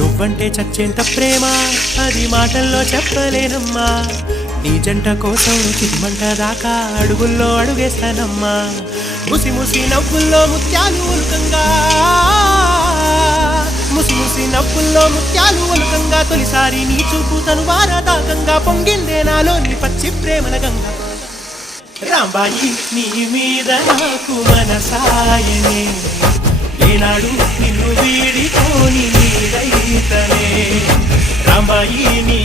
నువ్వంటే చచ్చేంత ప్రేమ అది మాటల్లో చెప్పలేనమ్మా నీ జంట కోసం చిమ్మంట దాకా అడుగుల్లో అడుగేస్తానమ్మా ముసి ముసి నవ్వుల్లో ముత్యాలు ఉల్కంగా ముసి ముసి నవ్వుల్లో ముత్యాలు ఉల్కంగా తొలిసారి నీ చూపు తను వారదాకంగా పొంగిందే నాలో నీ పచ్చి ప్రేమల గంగా రాంబాయి నీ మీద నాకు మనసాయనే ఏనాడు నిన్ను వీడిపోని నీడైతనే రాంబాయి నీ